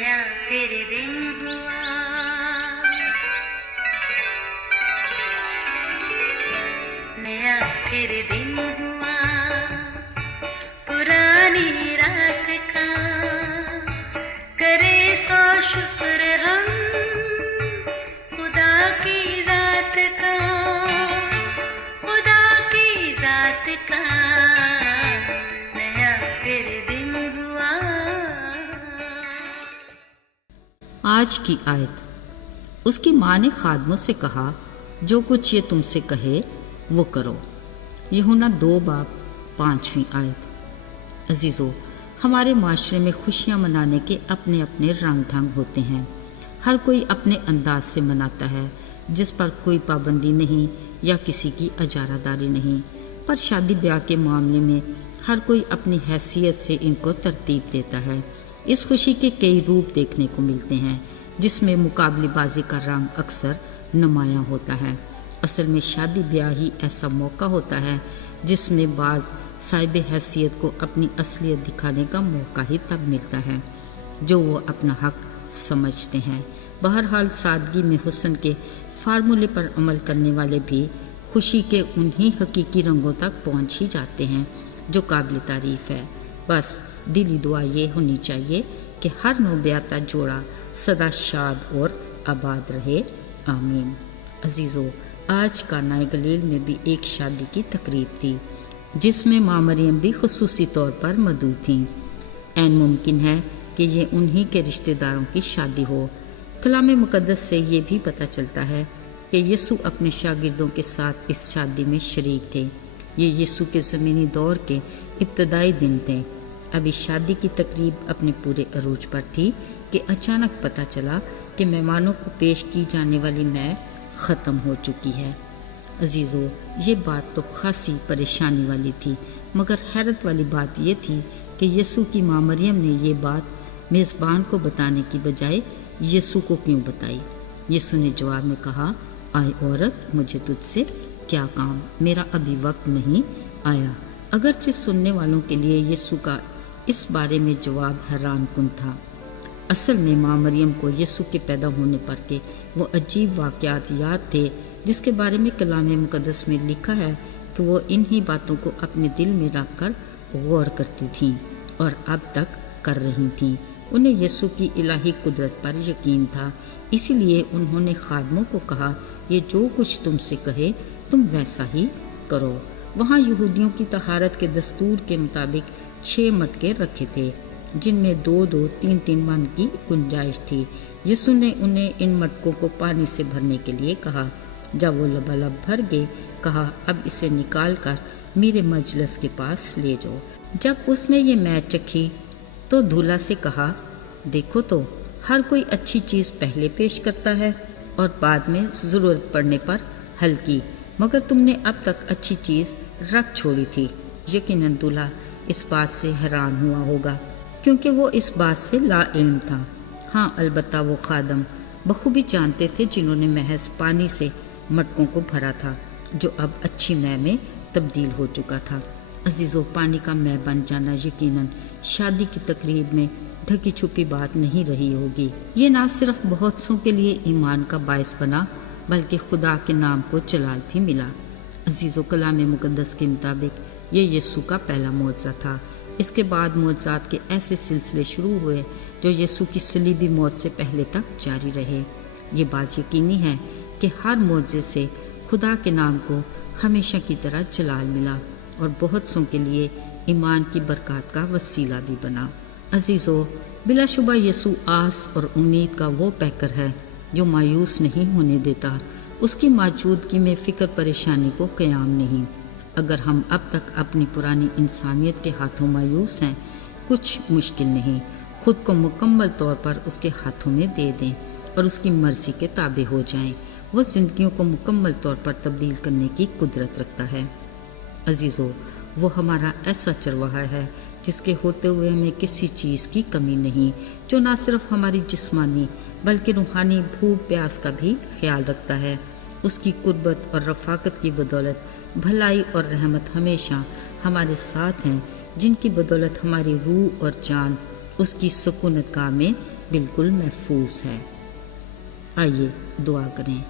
नया फिर दिन हुआ, नया फिर दिन हुआ, पुरानी रात का करे सो शुक्र हम खुदा की जात का, खुदा की जात का नया फिर दिन हुआ। आज की आयत। उसकी माँ ने खादमों से कहा, जो कुछ ये तुमसे कहे वो करो। यूहन्ना 2:5 आयत। अजीज़ों, हमारे माशरे में खुशियाँ मनाने के अपने अपने रंग ढंग होते हैं। हर कोई अपने अंदाज से मनाता है, जिस पर कोई पाबंदी नहीं या किसी की अजारादारी नहीं। पर शादी ब्याह के मामले में हर कोई अपनी हैसियत से इनको तरतीब देता है। इस खुशी के कई रूप देखने को मिलते हैं, जिसमें मुकाबलेबाजी का रंग अक्सर नुमायाँ होता है। असल में शादी ब्याह ही ऐसा मौका होता है जिसमें बाज़ साहिब हैसियत को अपनी असलियत दिखाने का मौका ही तब मिलता है जो वो अपना हक समझते हैं। बहरहाल सादगी में हुस्न के फार्मूले पर अमल करने वाले भी खुशी के उन्हीं हकीकी रंगों तक पहुंच ही जाते हैं जो काबिल तारीफ़ है। बस दिली दुआ ये होनी चाहिए कि हर नौब्याता जोड़ा सदा शाद और आबाद रहे। आमीन। अजीज़ों, आज काना गलील में भी एक शादी की तकरीब थी जिसमें माँ मरियम भी खुसूसी तौर पर मौजूद थीं। ऐन मुमकिन है कि ये उन्हीं के रिश्तेदारों की शादी हो। कलाम मुकद्दस से ये भी पता चलता है कि यीशु अपने शागिर्दों के साथ इस शादी में शरीक थे। ये यीशु के ज़मीनी दौर के इब्तदाई दिन थे। अभी शादी की तकरीब अपने पूरे अरूज पर थी कि अचानक पता चला कि मेहमानों को पेश की जाने वाली मै ख़त्म हो चुकी है। अजीज़ों, ये बात तो खासी परेशानी वाली थी, मगर हैरत वाली बात ये थी कि यीशु की माँ मरियम ने ये बात मेज़बान को बताने की बजाय यीशु को क्यों बताई। यीशु ने जवाब में कहा, आए औरत, मुझे तुझसे क्या काम, मेरा अभी वक्त नहीं आया। अगरचे सुनने वालों के लिए यीशु का इस बारे में जवाब हैरान कुन था। असल में माँ मरियम को यीशु के पैदा होने पर के वो अजीब वाक़यात याद थे जिसके बारे में कलाम मुकद्दस में लिखा है कि वो इन्हीं बातों को अपने दिल में रख कर गौर करती थीं और अब तक कर रही थीं। उन्हें यीशु की इलाही कुदरत पर यकीन था, इसीलिए उन्होंने खादमों को कहा, ये जो कुछ तुमसे कहे तुम वैसा ही करो। वहाँ यहूदियों की तहारत के दस्तूर के मुताबिक 6 मटके रखे थे जिनमें 2-2, 3-3 मन की गुंजाइश थी। यीशु ने उन्हें इन मटकों को पानी से भरने के लिए कहा। जब वो लबालब भर गए, कहा, अब इसे निकाल कर मेरे मजलिस के पास ले जाओ। जब उसने ये मैच चखी तो दूल्हा से कहा, देखो तो हर कोई अच्छी चीज़ पहले पेश करता है और बाद में ज़रूरत पड़ने पर हल्की, मगर तुमने अब तक अच्छी चीज़ रख छोड़ी थी। यकीनन दूल्हा इस बात से हैरान हुआ होगा क्योंकि वो इस बात से लाइल्म था। हाँ, अलबत्ता वो खादम बखूबी जानते थे जिन्होंने महज पानी से मटकों को भरा था जो अब अच्छी मै में तब्दील हो चुका था। अजीज़ों, पानी का मै बन जाना यकीनन शादी की तकरीब में ढकी छुपी बात नहीं रही होगी। ये ना सिर्फ बहुत सौ के लिए ईमान का बायस बना बल्कि खुदा के नाम को जलाल भी मिला। अजीज़ों, कलाम मुकद्दस के मुताबिक ये यीशु का पहला मौजज़ा था। इसके बाद मौजज़ात के ऐसे सिलसिले शुरू हुए जो यीशु की सलीबी मौत से पहले तक जारी रहे। ये बात यकीनी है कि हर मौजज़े से खुदा के नाम को हमेशा की तरह जलाल मिला और बहुत सौ के लिए ईमान की बरकत का वसीला भी बना। अजीज़ों, बिलाशुबा यीशु आस और उम्मीद का वो पैकर है जो मायूस नहीं होने देता। उसकी मौजूदगी में फ़िक्र परेशानी को क़याम नहीं। अगर हम अब तक अपनी पुरानी इंसानियत के हाथों मायूस हैं, कुछ मुश्किल नहीं, खुद को मुकम्मल तौर पर उसके हाथों में दे दें और उसकी मर्ज़ी के ताबे हो जाएं। वो ज़िंदगियों को मुकम्मल तौर पर तब्दील करने की कुदरत रखता है। अजीज़ों, वो हमारा ऐसा चरवाहा है जिसके होते हुए हमें किसी चीज़ की कमी नहीं, जो ना सिर्फ हमारी जिस्मानी बल्कि रूहानी भूख प्यास का भी ख्याल रखता है। उसकी कुर्बत और रफ़ाकत की बदौलत भलाई और रहमत हमेशा हमारे साथ हैं, जिनकी बदौलत हमारी रूह और जान उसकी सुकूनतगाह में بالکل محفوظ ہے۔ آئیے دعا کریں۔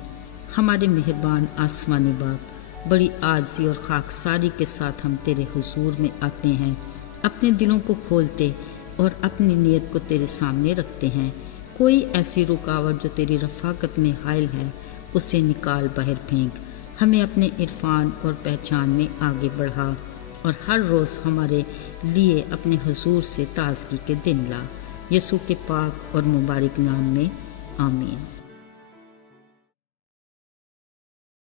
ہمارے مہربان آسمانی باپ، بڑی عاجزی اور خاکساری کے ساتھ ہم تیرے حضور میں آتے ہیں، اپنے دلوں کو کھولتے اور اپنی نیت کو تیرے سامنے رکھتے ہیں۔ کوئی ایسی رکاوٹ جو تیری رفاقت میں حائل ہے اسے نکال باہر پھینک، ہمیں اپنے عرفان اور پہچان میں آگے بڑھا، اور ہر روز ہمارے لیے اپنے حضور سے تازگی کے دن لا۔ یسوع کے پاک اور مبارک نام میں آمین۔